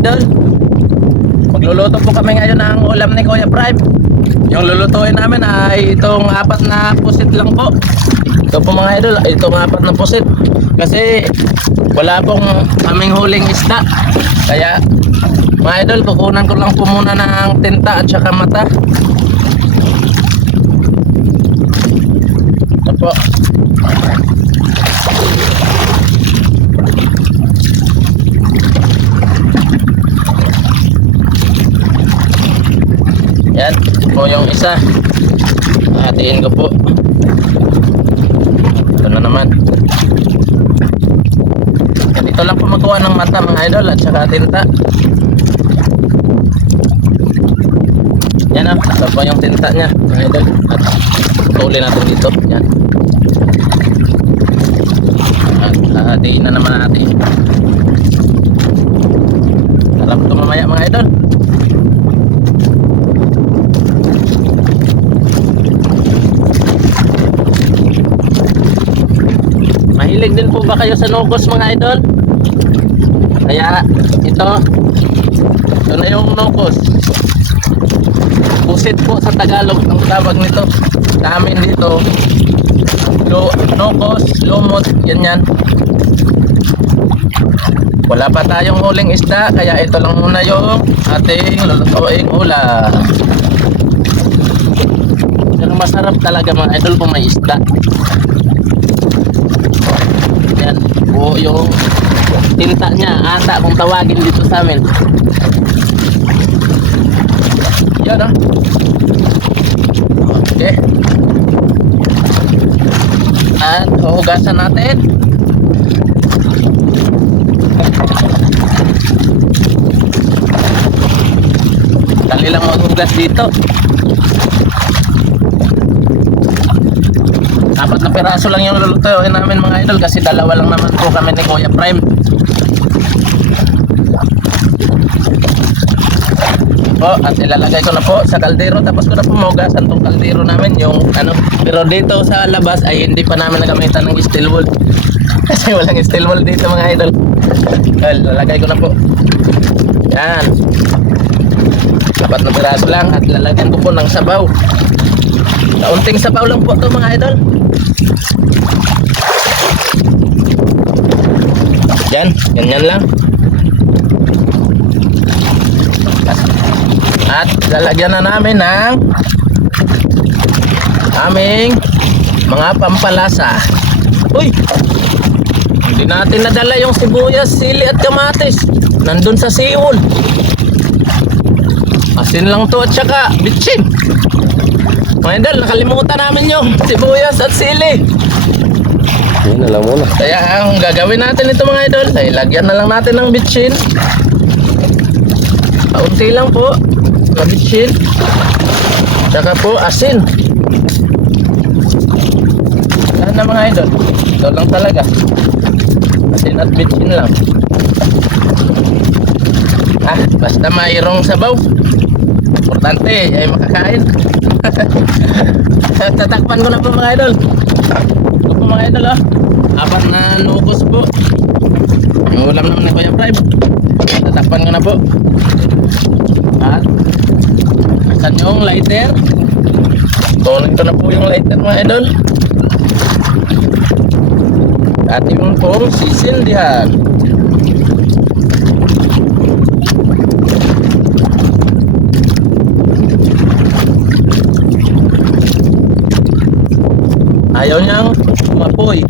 idol. Magluluto po kami ngayon ng ulam ni Kuya Prime. Yung lulutuin namin ay itong 4 na pusit lang po. Ito po mga idol, itong 4 na pusit. Kasi wala pong kaming huling isda. Kaya mga idol, kukunan ko lang po muna ng tinta at saka mata. Ito po. Yan po yung isa. Hatiin ko po. Ito na naman. Dito lang po magawa ng mata mga idol at saka tinta. Yan ito po yung tinta nya mga idol. At tuloy natin dito. Yan. At hatiin na naman natin. Sarap ito mamaya mga idol. Mahilig din po ba kayo sa nukos mga idol? Kaya ito na yung nukos. Pusit po sa Tagalog ang tawag nito. Sa amin dito nukos, lumot, ganyan. Wala pa tayong huling isda, kaya ito lang muna yung ating lulutuing ulam. Pero masarap talaga mga idol kung may isda. Yan po yung tinta nya, ata kung tawagin dito sa amin. Yan okay. At huhugasan natin. Dali lang maghugas dito. 4 na piraso lang yung lulutuin namin mga idol kasi 2 lang naman po kami ni Kuya Prime. Po, at ilalagay ko na po sa kaldero, tapos ko na po mahugasan tong kaldero namin yung ano. Pero dito sa labas ay hindi pa namin nagamitan ng steel wool kasi walang steel wool dito mga idol. Well, lalagay ko na po. Yan, 4 na piraso lang at lalagyan ko po ng sabaw. Kaunting sabaw lang po to mga idol. Yan, ganyan lang. At lalagyan na namin ng aming mga pampalasa. Uy! Hindi natin nadala yung sibuyas, sili at kamatis. Nandun sa siwol. Asin lang to at saka bitsin. Mga idol, nakalimutan namin yung sibuyas at sili. Yun, alam mo na. Kaya ang gagawin natin ito mga idol ay lagyan na lang natin ng bitsin. Kaunti lang po na bitsin. Tsaka po asin. Saan na mga idol? Ito lang talaga. Asin at bitsin lang. Basta mayroong sabaw. Importante ay makakain. Tatakpan ko na po mga idol. Ito po mga idol 4 na nukos po. Yung ulam naman ni Kuya Prime. Tatakpan ko na po. At saan yung lighter? Kunin ko na po yung lighter mga idol. At yung pong sisildihan. Ayaw niyang umapoy.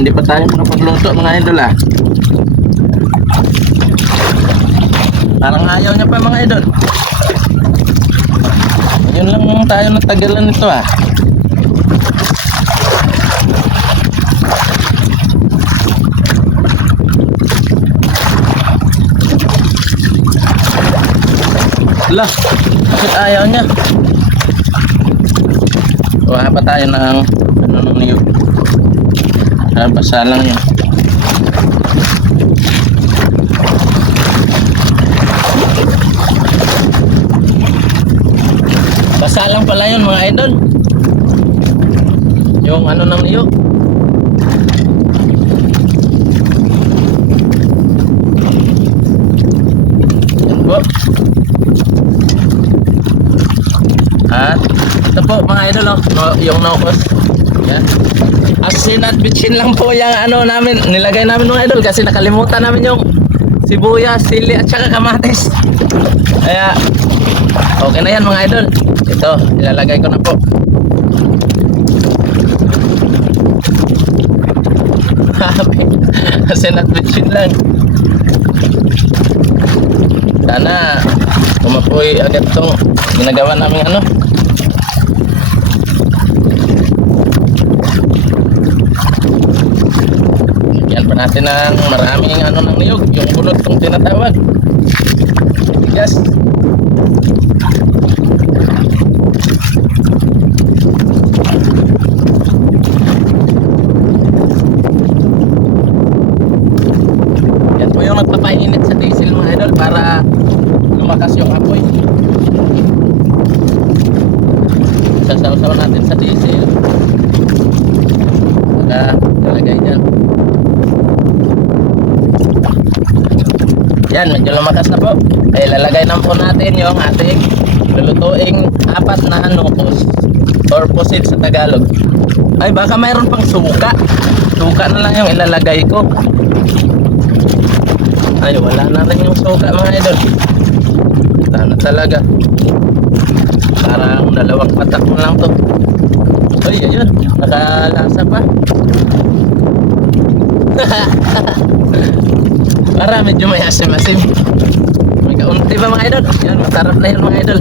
Hindi pa tayo makapagluto mga idol Parang ayaw niya pa mga idol. Yun lang tayo natagalan nito Ala, bakit ayaw niya? Kuha pa tayo ng ano nung niyo. Basa lang yun. Isa lang pala yun mga idol. Yung ano ng niyog. Yan po. At ito po mga idol, oh, yung nokos. Yan. Asin at bitchin lang po yung ano namin, nilagay namin mga idol kasi nakalimutan namin yung sibuyas, sili at saka kamatis. Kaya okay na yan mga idol. Ito, ilalagay ko na po. Asin at bitchin lang. Sana tumapoy agad itong ginagawa namin ano. Yan pa natin ng maraming ano ng niyog, yung bulot kung tinatawag. Yes. Yan po yung nagpapainit sa diesel mga idol para lumakas yung apoy. Sasaw-saw natin sa diesel. Saka nalagay dyan. Yan, medyo lumakas na po. Ay lalagay na po natin yung ating lulutuing apat na nukos or pusit sa Tagalog. Ay baka mayroon pang suka. Suka na lang yung ilalagay ko. Ay wala na rin yung suka mga idol. Wala na talaga. Parang dalawang patak na lang to. Ay ayun, nakalasa pa. Para medyo may asim-asim. May kaunti ba mga idol? Yan, masarap na yun mga idol.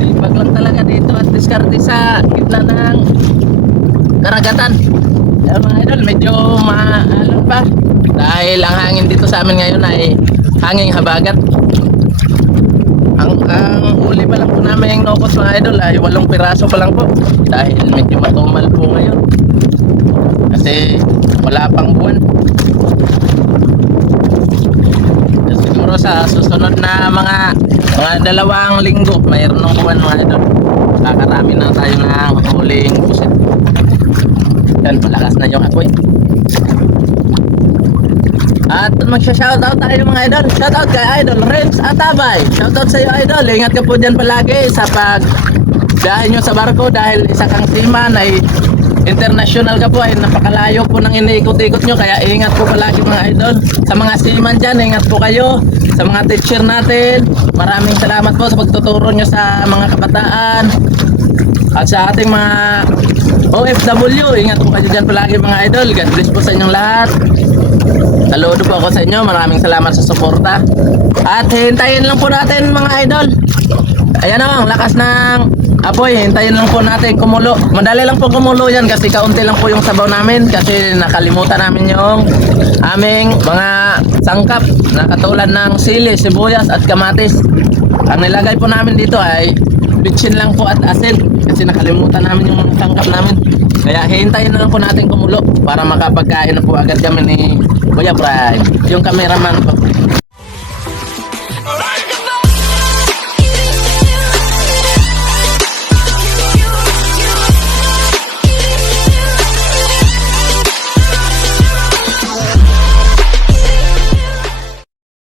Sipag lang talaga dito at diskarte sa gitna ng karagatan. Yan mga idol, medyo maalon pa. Dahil ang hangin dito sa amin ngayon ay hanging habagat. Ang huli pa lang po namin yung nokos mga idol ay 8 piraso pa lang po. Dahil medyo matumal po ngayon. Kasi wala pang buwan. Siguro sa susunod na mga 2 linggo mayroon ng buwan mga idol. Kakarami na tayo ng huling pusit. Yan, malakas na yung apoy. At magsha-shoutout tayo mga idol. Shoutout kay Idol Renz Atabay. Shoutout sa iyo idol. Ingat ka po dyan palagi sa pagbiyahe nyo sa barko dahil isa kang seaman ay international ka po ay napakalayo po ng iniikot-ikot nyo kaya ingat po palagi mga idol. Sa mga seaman dyan, ingat po kayo. Sa mga teacher natin, maraming salamat po sa pagtuturo nyo sa mga kabataan. At sa ating mga OFW, ingat po kayo dyan palagi mga idol. God bless po sa inyong lahat. Saludo po ako sa inyo. Maraming salamat sa suporta. At hintayin lang po natin mga idol. Ayan o, ang lakas ng apoy. Hintayin lang po natin kumulo. Madali lang po kumulo yan kasi kaunti lang po yung sabaw namin. Kasi nakalimutan namin yung aming mga sangkap na katulad ng sili, sibuyas at kamatis. Ang nilagay po namin dito ay bitchin lang po at asin. Kasi nakalimutan namin yung mga sangkap namin. Kaya hintayin na lang po natin kumulo para makapagkain na po agad kami ni Kuya Brian, yung cameraman ko.